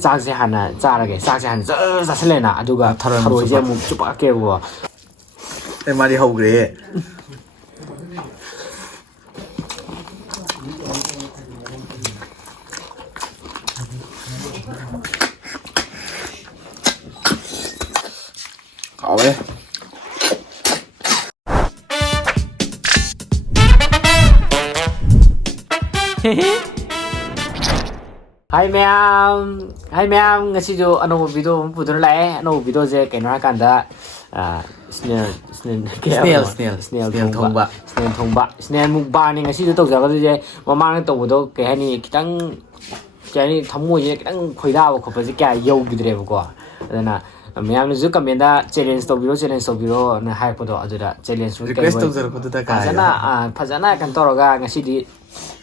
ꯆꯥꯛꯁꯦ ꯍꯥꯟꯅ ꯆꯥꯔꯒꯦ ꯆꯥꯛꯁꯦ ꯍꯥꯟꯅ ꯆꯥꯁꯤꯜꯂꯦꯅ ꯑꯗꯨꯒ ꯊꯔꯣꯏꯁꯦ ꯑꯃꯨꯛ ꯆꯨꯞꯄꯛꯀꯦꯕꯀꯣ ꯃꯥꯗꯤ ꯍꯧꯈ꯭ꯔꯦ ꯍꯥꯎꯋꯦ Hai ma'am ngasidu anong video mo pudon lae anong video je kay nara kanda snail mukbang ni ngasidu tawjagadu je mamang tawbodo kay hani kitang jani thamoi je kitang khoida ba khopa je kya yogidre ba ko adana ma'am nu ju comment challenge tawbiro na hai podo aduda challenge request tawjarkodu ta ka fajana kan toroga ngasidi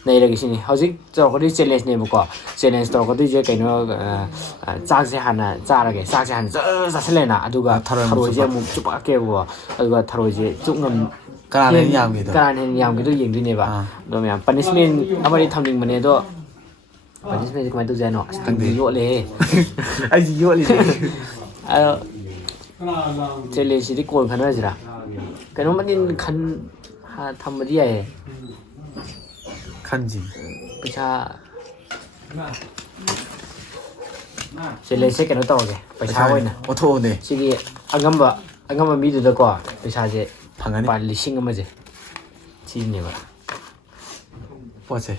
nei ragi sini hojik chorkodi challenge ne buko challenge torkodi je kaino chakse hana charage chakse hana chasilena aduga tharoi je mu chupake bo aduga tharoi je chungam karan yam gi do yengdi ne ba do myam punishment amari thamning mane do punishment je kamai to jano asting yo le ai ji yo le ado challenge di kol khana jira kaino manin khan ha thamdi yae kanji पैसा challenge se kano tawge paisa hoina othone sigi agamba mi du da ko paisa je phangani pa lising ama je chi ne ba poche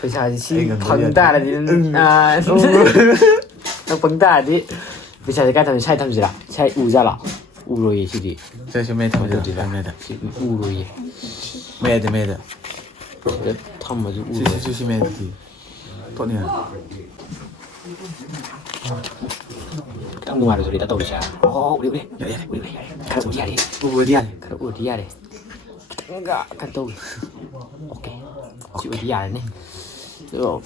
paisa je si phang da la di na phang da di paisa je ka tham sai tham jira sai u ja la u ro ye si di sai se me tham jira me da u ro ye me da tham ma ju u si me di to ni ang nuwaro so dito siya uli kada uli yari kada uli yari enggak kan to oke si uli yari ne so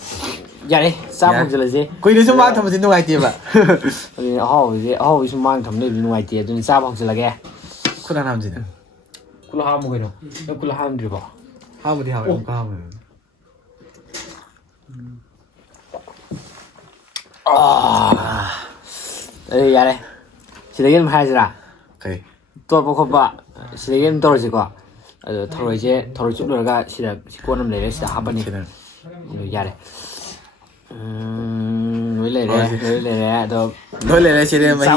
yari sa mo jala je koi ni suma tham jin nuai ti ba ho su mang tham ne nuai ti adun sa bang jala ge kula nam jin kula ha mo ge no kula ha ndri ba ha mo di ha ka ha mo yare sidagi haizra kai to pa khopa sidagi torji ko thoroi je thoroi chup lorga sida sikonam lere sida habani yare lere do side mai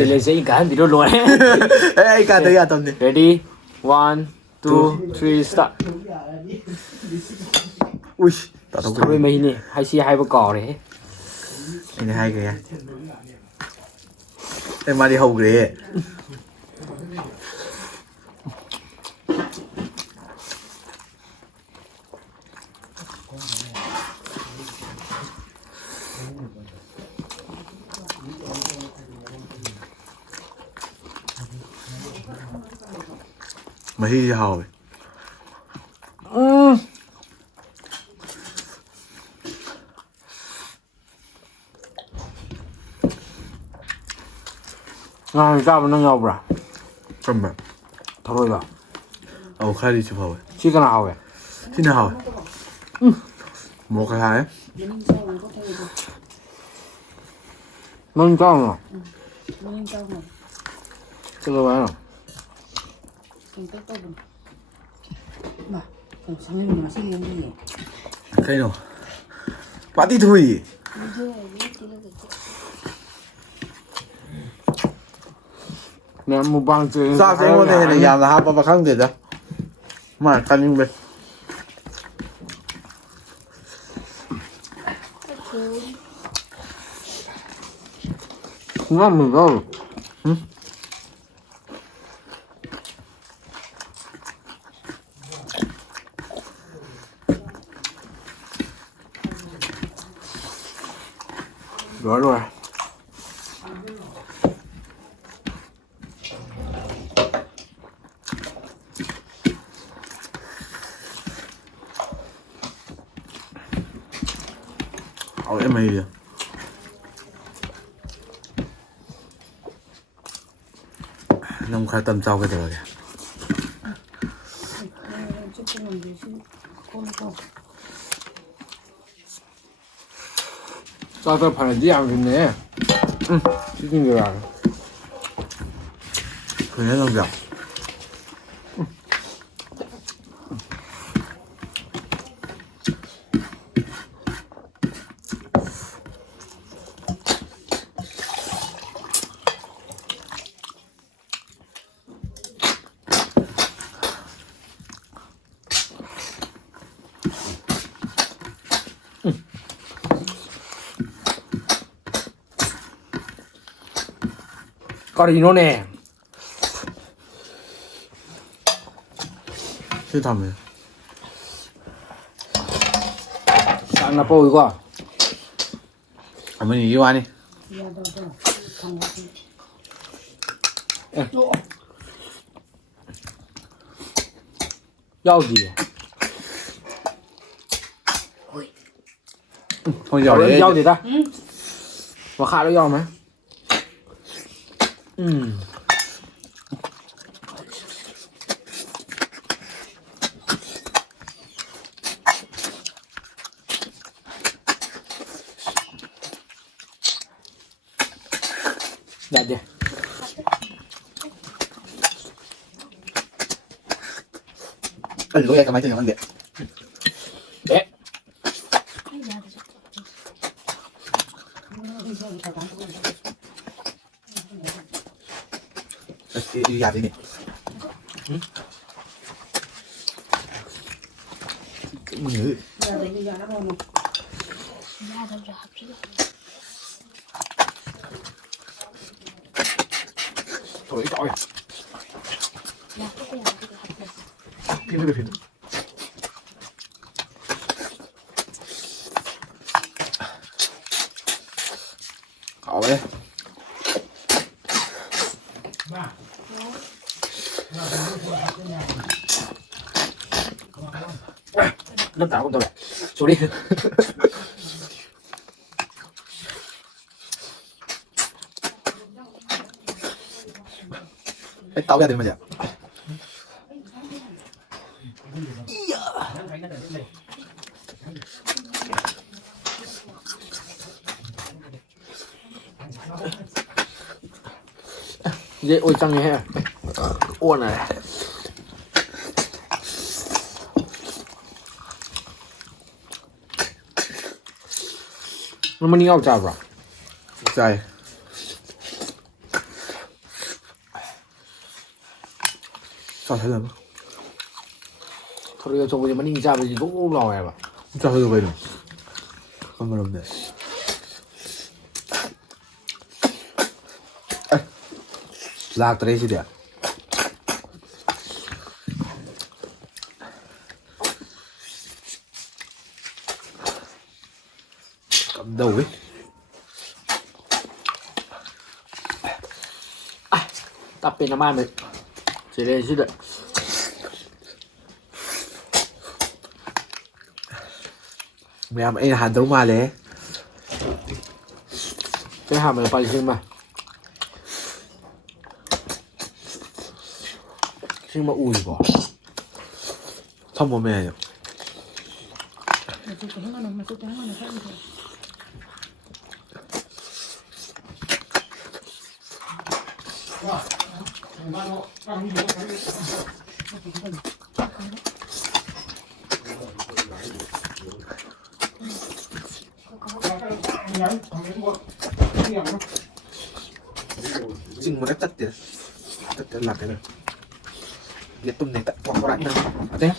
sida se gan biro lo ai ka da ya tamne ready 1 2 3 start uish ta to thoroi mai ni hai si hai ba ko re ni hai ga ya mari hꯧꯈ꯭ꯔꯦ ꯃꯍꯤ ꯍꯥꯎꯋꯦ ngang chaba nang yaubra chamba thoroi ba au khari chu hawe si kana hawe sina hawe mo ka hae nang chaba chalo ba no kai no pati thui mẹ mua băng chơi sao sẽ có thể là làm là hấp và không được đó mà canh như vậy ngon mình đâu rồi em mày đi nông khai tâm trao cái đời kìa 짜서 파는지 안 좋네. 튀긴 거야. 그냥 넘겨. 까리노네. 싫다며. 쌍나 뽀 이거. 어머니 이거 아니? 야우디. không giỏi đấy. 야우디다. và khai nó giàu mà. Dạ chưa? Lỗi ra cái máy chơi không điện. Đấy. Đi gạt đi nè. Mừng ngữ. Thôi trời. Phim. Cỏ đấy. Lớp táo của tôi. Xuống đi. Cái tao ra đi mà nhỉ? Dễ ôi trăng như thế. Uôn này. Nó mới đi ngao chào rồi. Dài. Sao thấy rồi? Thôi cho bây giờ mình đi chào bây giờ cũng lòi mà. Sao thấy rồi vậy? Không có làm được. Lạc tới đây chứ đẹp. Cầm đầu ấy. Tập bên làm ăn đấy. Chỉ đây chứ đợi. Mẹ em hàn đâu mà lẽ. Cái hàm này phải nhưng mà. Nhưng mà ui bỏ. Không có mẹ nhỉ? Chừng một tắt tiền. Tắt là cái này. Lihat tuh nih tak koran nang. Ada ya?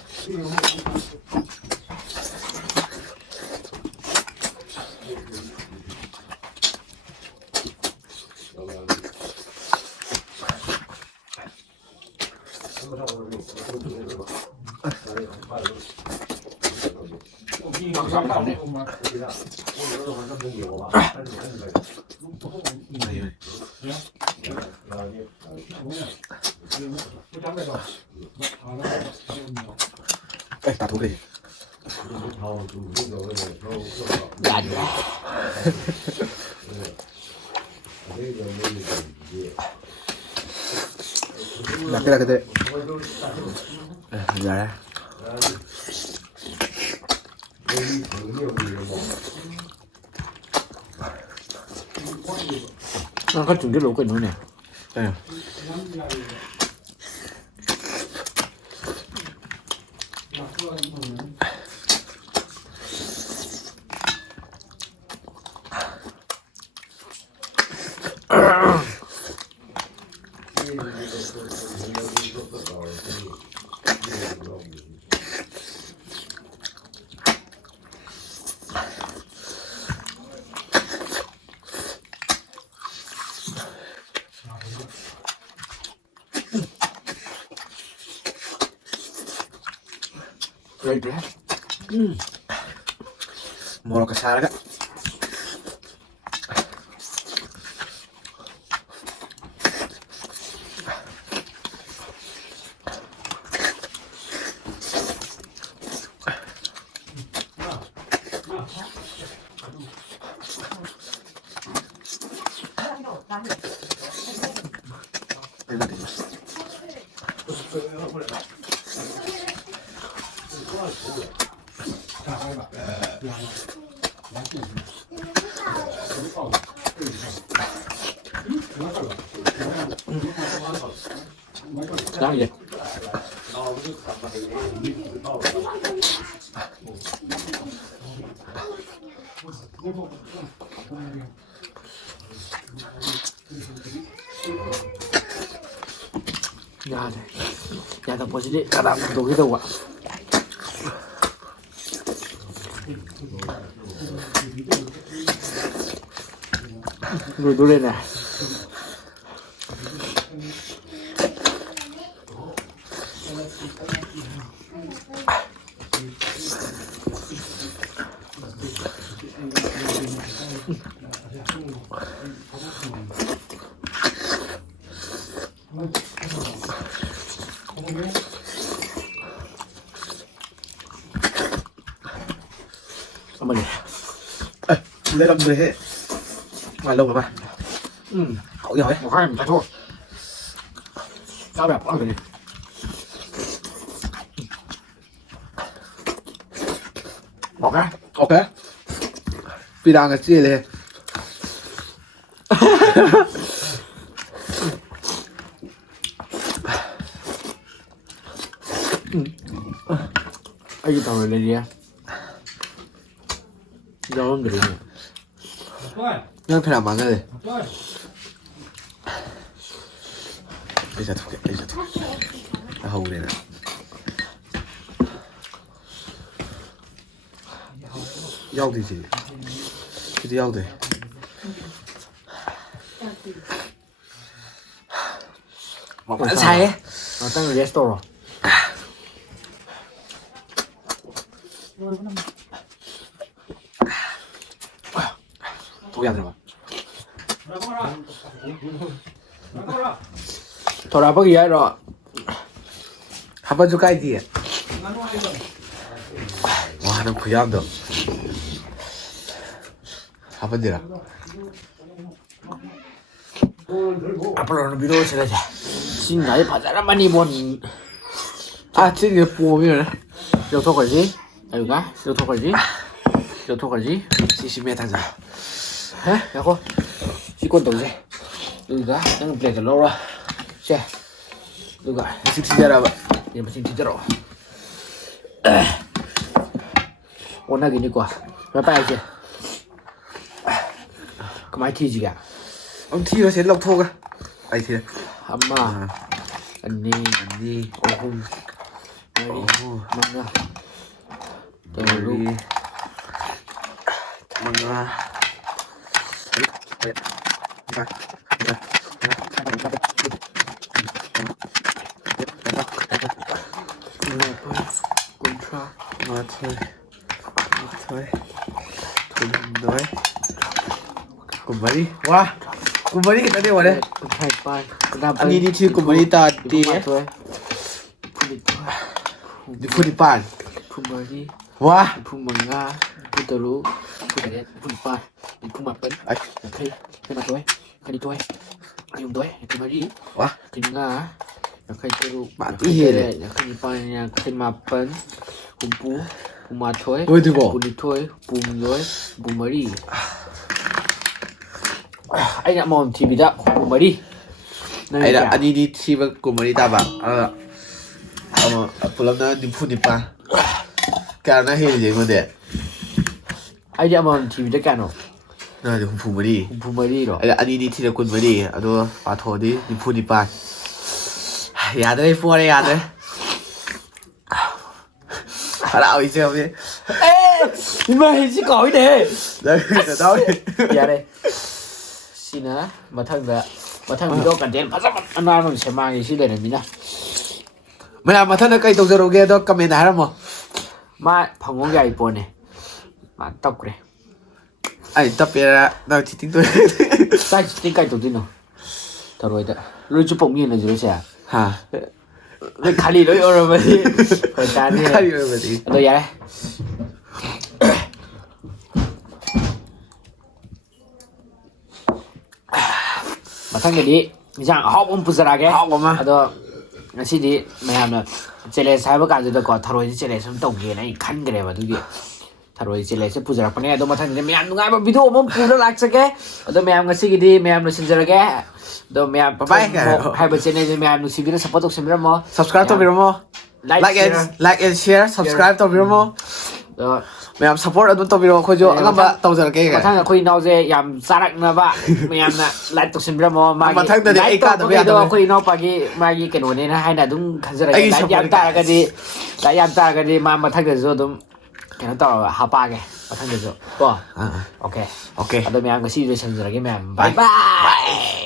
Ta thú đi. Dạ. Là cái đấy. Dạ. nó có chừng cái lỗ cái nữa nè đây Rồi đấy. Moro ka saraga. Đó vậy. Nhà này, nhà tập gì đấy, cả đám đồ cái đâu ạ? Rồi tôi lên này. Sao mà Ê, lên làm gì thế? Ngoài lâu rồi mà. Cậu giỏi. một hai mình phải thôi. Sao đẹp quá vậy? Bỏ ra. Ok. Vì đang cái gì đây? Ay tao rồi đi à? Đâu không được nhỉ? Nhưng phải làm bằng cái gì? Bây giờ thôi, bây giờ thôi. Nó hầu này nè. Dâu thì gì? Cái dâu thì Một ăn say ấy. Nó tăng rồi restaurant. Tôi ăn rồi. Thôi ra bớt gì hết rồi. 한번 좀 까이디. 와, 너 그냥 너. 한번 되라. 앞으로는 미로 지내자. 지금 나이 바다란 많이 본. 아, 지금 보면 이거 거지? 아이가 이거 거지? 이거 거지? 70m rồi. Hả? Dạ cô. Chị quân tổng gì? Đừng cả, đang play từ lâu rồi. Xe. Đừng cả. Xin chào bạn. Để mà xin rồi. Ôn lại cái này qua. Bye bye chị. Có máy thi gì cả? Ông thi nó sẽ lọc thô cơ. Ai thi? 엄마. 언니. 언니. 오훈. 오. 망가. 우리. 망가. Contra. Mà thôi. Thôi. Thôi nói. Cùng với đi. Wow. Cùng với đi, tao đi vào đây. Hai pai. Anh đi thi cùng với đi ta đi. Đi phun đi bàn. Pumari. Wow. Pumanga. Putalu. Pudaret. Pudipan. Pumapan. Ay. Okay. Cái mặt tôi. Cái đi tôi. Cái dùng tôi. Cái mà đi. Wow. Cái nga. Cái telu. Bạn tí hiền này. Cái đi pan nha. Cái mapan. Pumpu. Pumatoi. Ôi, được rồi. Punitoi. Pumloi. Pumari. ꯑꯩꯅ ꯑꯃꯃꯝ ꯊꯤꯕꯤꯗ ꯍꯨꯝꯐꯨ ꯃꯔꯤ ꯑꯩꯅ ꯑꯅꯤꯗꯤ ꯊꯤꯕ ꯀꯨꯝꯃꯔꯤ ꯇꯥꯕ ꯄꯨꯂꯞꯅ 94 ꯀꯌꯥꯅ ꯍꯦꯜꯂꯤꯁꯦ ꯑꯩꯉꯣꯟꯗ ꯑꯩꯗꯤ ꯑꯃꯃꯝ ꯊꯤꯕꯤꯗ ꯀꯌꯥꯅꯣ ꯅꯪꯗꯤ 64 ꯍꯨꯝꯐꯨ ꯃꯔꯤꯔꯣ ꯑꯩꯅ ꯑꯅꯤꯗꯤ ꯊꯤꯗ 14 ꯑꯗꯣ ꯄꯥꯊꯣꯛꯑꯗꯤ 94 ꯌꯥꯗ꯭ꯔꯦ ꯄꯣꯔꯦ ꯌꯥꯗ꯭ꯔꯦ ꯍꯔꯥꯎꯏꯁꯦ ꯍꯧꯖꯤꯛ 이마 해지 거이네 나오네 야래 시나 마탕 비디오 컨텐츠 파자마 안나면 세망이 시대랍니다 ꯃꯌꯥꯝ ꯃꯊꯪꯗ ꯀꯩ ꯇꯧꯖꯔꯨꯒꯦ ꯑꯗꯣ ꯀꯃꯦꯟꯗ ꯍꯥꯏꯔꯝꯃꯣ 마 방공이 아이폰에 마 떡그래 ꯑꯩ ꯇꯞꯄꯦꯔꯥ ꯅꯪ ꯆꯤꯇꯤꯡ ꯇꯧ 사이 스틱까지 도디노 더로이다 루즈 뽕미는 저러세 ꯍꯥ 내 칼리로 여러분이 일단은 ꯀꯔꯤ ꯑꯣꯏꯕꯗꯤ 너 야래 마탕게디 이장 하원 부스라게 하원만. 아도 ngasi디 mayamna challenge haiba kanjida ko tharoi challenge sum tawge na khan gre ba dugi tharoi challenge pujara pane ado mathang ni mayam nungai ba video mom pura lak sake ado mayam ngasi gidi mayam no sinjarage ado mayam Bye haiba challenge mayam no sibira support tok simra mo subscribe ꯇꯧꯕꯤꯔꯝꯃꯣ like and share subscribe ꯇꯧꯕꯤꯔꯝꯃꯣ ꯃꯌꯥꯝ support ꯑꯗꯨꯝ ꯇꯧꯕꯤꯔꯣ ꯑꯩꯈꯣꯏꯁꯨ ꯑꯉꯝꯕ ꯇꯧꯖꯔꯛꯀꯦ mathang akhoi nauze yam charaknaba mayamna like tok simra mo ma mathangdadi ai kaadaba yadaba akhoi nau pagi magi kenone na haina dum khanjarage like yam taragadi ma mathangdasu dum kena tawra hapage mathangdasu ko okay okay ado mayam ngasi loisanjarage mayam bye bye